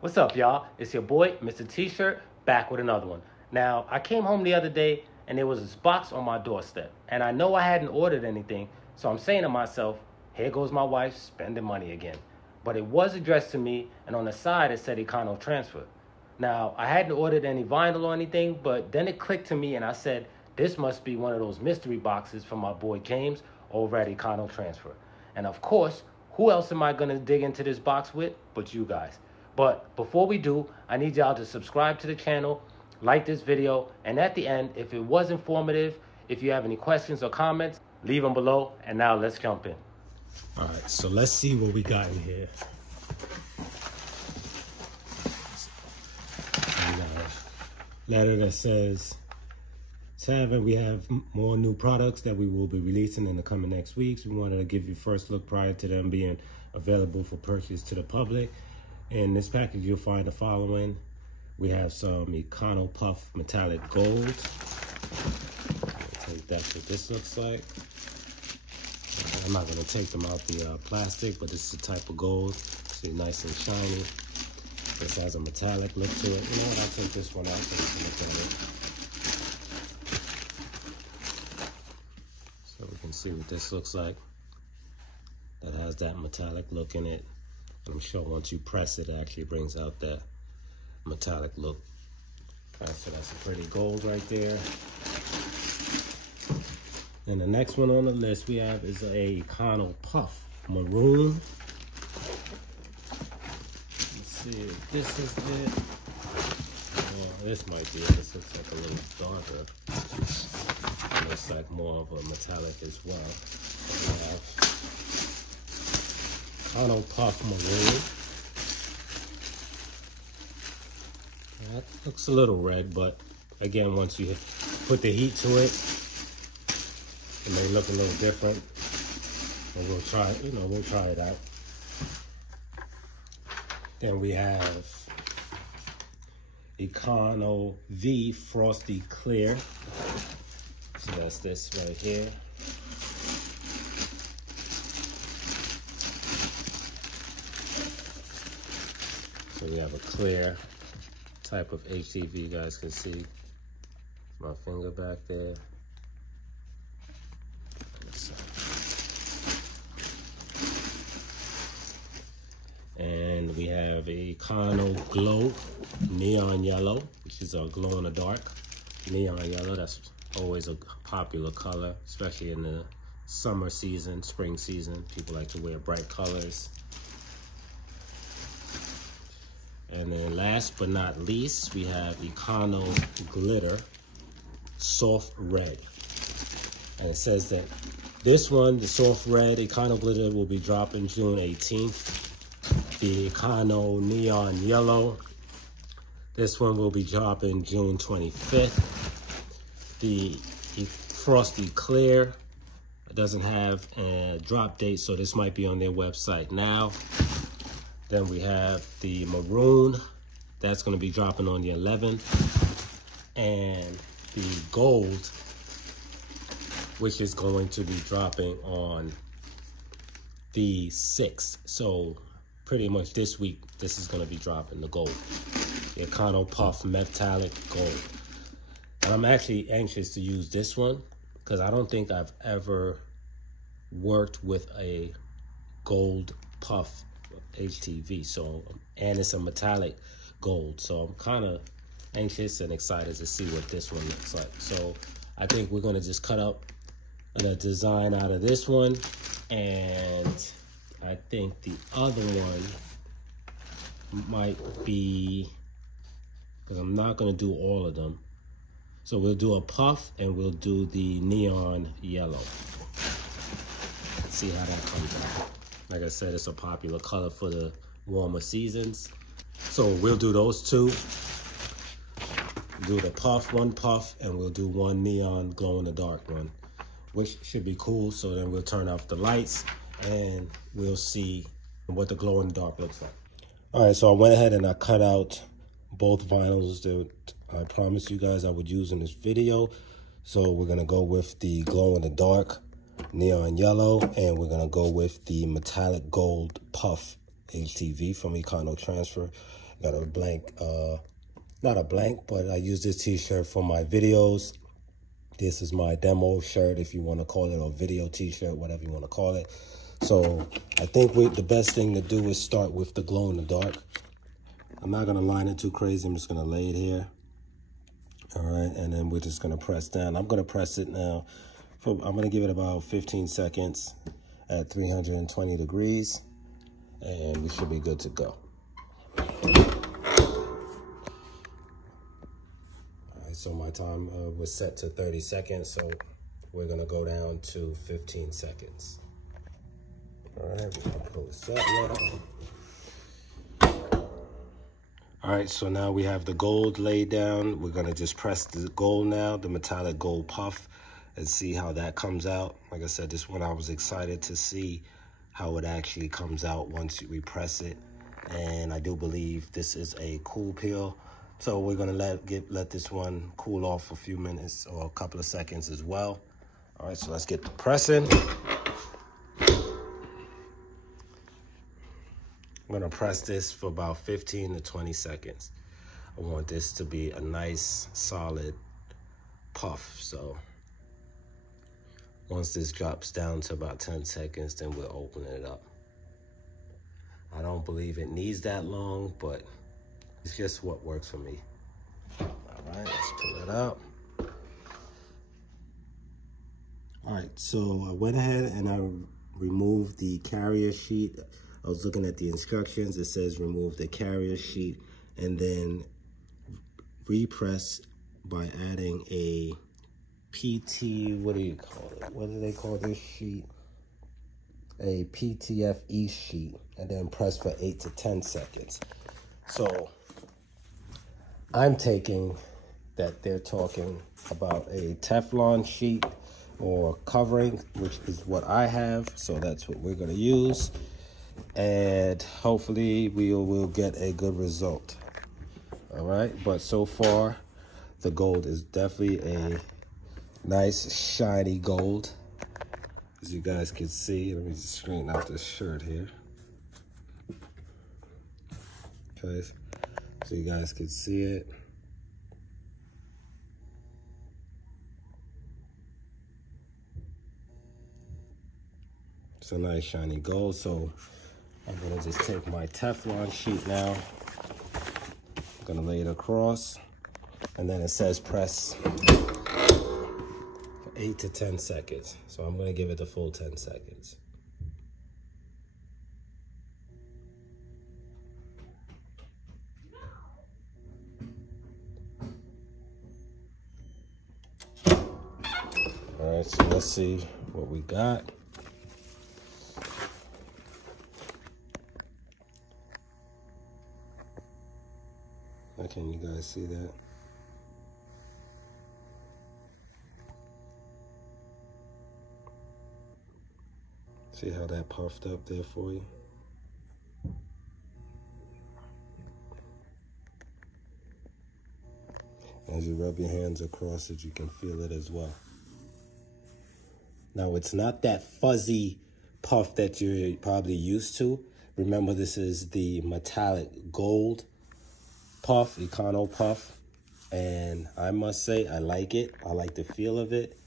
What's up, y'all? It's your boy, Mr. T-Shirt, back with another one. Now, I came home the other day and there was this box on my doorstep. And I know I hadn't ordered anything, so I'm saying to myself, here goes my wife spending money again. But it was addressed to me, and on the side it said Econotransfer. Now, I hadn't ordered any vinyl or anything, but then it clicked to me and I said, this must be one of those mystery boxes from my boy James over at Econotransfer. And of course, who else am I gonna dig into this box with but you guys? But before we do, I need y'all to subscribe to the channel, like this video, and at the end, if it was informative, if you have any questions or comments, leave them below. And now let's jump in. All right, so let's see what we got in here. So we got a letter that says, Tavern, we have more new products that we will be releasing in the coming next weeks. We wanted to give you first look prior to them being available for purchase to the public. In this package, you'll find the following. We have some Econo Puff Metallic Gold. I think that's what this looks like. I'm not going to take them out the plastic, but this is the type of gold. See, nice and shiny. This has a metallic look to it. You know what? I'll take this one out so we can look at it. So we can see what this looks like. That has that metallic look in it. And I'm sure once you press it, it actually brings out that metallic look. All right, so that's a pretty gold right there. And the next one on the list we have is a Econo Puff Maroon. Let's see if this is it. Oh, this might be it. This looks like a little darker. It looks like more of a metallic as well. So we have Econo Puff Maroon. That looks a little red, but again, once you put the heat to it, it may look a little different. And we'll try, we'll try it out. Then we have Econo V Frosty Clear. So that's this right here. So we have a clear type of HTV. You guys can see my finger back there. And we have a Econo Glow Neon Yellow, which is a glow in the dark neon yellow. That's always a popular color, especially in the summer season, spring season. People like to wear bright colors. And then last but not least, we have Econo Glitter Soft Red. And it says that this one, the Soft Red Econo Glitter, will be dropping June 18th. The Econo Neon Yellow, this one will be dropping June 25th. The Frosty Clear, it doesn't have a drop date, so this might be on their website now. Then we have the Maroon, that's going to be dropping on the 11th. And the Gold, which is going to be dropping on the 6th. So pretty much this week, this is going to be dropping, the Gold. The Econo Puff Metallic Gold. And I'm actually anxious to use this one because I don't think I've ever worked with a gold puff HTV. So, and it's a metallic gold. So I'm kind of anxious and excited to see what this one looks like. So I think we're going to just cut up the design out of this one. And I think the other one might be, because I'm not going to do all of them. So we'll do a puff and we'll do the neon yellow. Let's see how that comes out. Like I said, it's a popular color for the warmer seasons. So we'll do those two. Do the puff, one puff, and we'll do one neon glow in the dark one, which should be cool. So then we'll turn off the lights and we'll see what the glow in the dark looks like. All right, so I went ahead and I cut out both vinyls that I promised you guys I would use in this video. So we're gonna go with the glow in the dark neon yellow, and we're gonna go with the metallic gold puff HTV from Econotransfer. Got a blank, not a blank, but I use this t-shirt for my videos. This is my demo shirt, if you want to call it, or video t-shirt, whatever you want to call it. So I think the best thing to do is start with the glow in the dark. I'm not going to line it too crazy. I'm just going to lay it here. All right, and then we're just going to press down. I'm going to press it now. I'm going to give it about 15 seconds at 320 degrees, and we should be good to go. So my time was set to 30 seconds, so we're gonna go down to 15 seconds. All right, we're gonna close that now. All right, so now we have the gold laid down. We're gonna just press the gold now, the metallic gold puff, and see how that comes out. Like I said, this one I was excited to see how it actually comes out once we press it. And I do believe this is a cool peel. So we're gonna let this one cool off for a few minutes or a couple of seconds as well. All right, so let's get the pressing. I'm gonna press this for about 15 to 20 seconds. I want this to be a nice, solid puff. So once this drops down to about 10 seconds, then we'll open it up. I don't believe it needs that long, but it's just what works for me. All right, let's pull it out. All right, so I went ahead and I removed the carrier sheet. I was looking at the instructions. It says remove the carrier sheet and then repress by adding a PT, what do you call it? What do they call this sheet? A PTFE sheet, and then press for 8 to 10 seconds. So I'm taking that they're talking about a Teflon sheet or covering, which is what I have. So that's what we're going to use. And hopefully we will get a good result. All right. But so far, the gold is definitely a nice, shiny gold. As you guys can see, let me just straighten out this shirt here. Okay. So you guys can see it. It's a nice shiny gold. So I'm gonna just take my Teflon sheet now. I'm gonna lay it across. And then it says press for 8 to 10 seconds. So I'm gonna give it the full 10 seconds. All right, so let's see what we got. Can you guys see that? See how that puffed up there for you? As you rub your hands across it, you can feel it as well. Now, it's not that fuzzy puff that you're probably used to. Remember, this is the metallic gold puff, Econo puff. And I must say, I like it. I like the feel of it.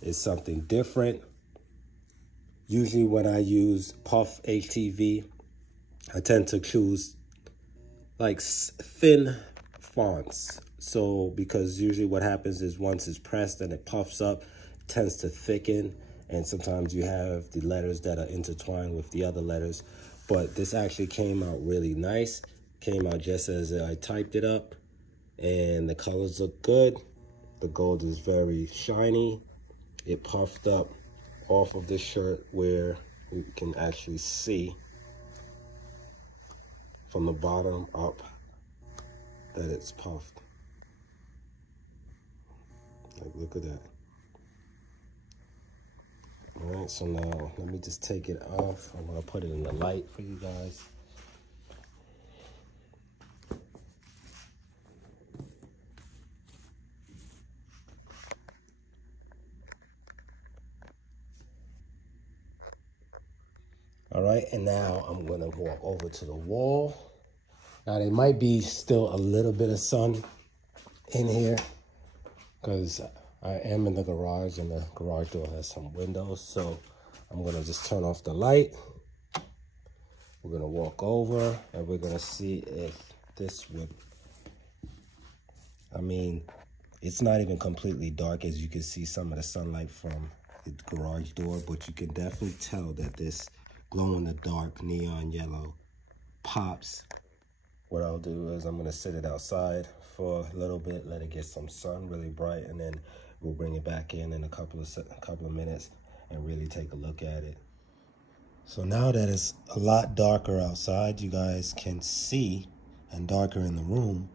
It's something different. Usually when I use puff HTV, I tend to choose like thin fonts. So because usually what happens is once it's pressed and it puffs up, it tends to thicken. And sometimes you have the letters that are intertwined with the other letters. But this actually came out really nice. Came out just as I typed it up. And the colors look good. The gold is very shiny. It puffed up off of the shirt where you can actually see from the bottom up that it's puffed. Like, look at that. All right, so now let me just take it off. I'm gonna put it in the light for you guys. All All right, and now I'm gonna walk over to the wall. Now there might be still a little bit of sun in here because I am in the garage and the garage door has some windows. So I'm gonna just turn off the light. We're gonna walk over and we're gonna see if this would, I mean, it's not even completely dark, as you can see some of the sunlight from the garage door, but you can definitely tell that this glow-in-the-dark neon yellow pops. What I'll do is I'm gonna sit it outside for a little bit, let it get some sun really bright, and then we'll bring it back in a couple of minutes and really take a look at it. So now that it's a lot darker outside, you guys can see, and darker in the room,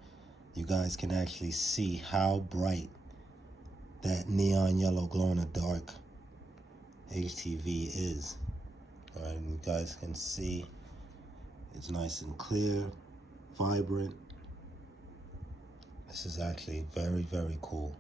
you guys can actually see how bright that neon yellow glow-in-the-dark HTV is. All right, and you guys can see it's nice and clear, vibrant. This is actually very, very cool.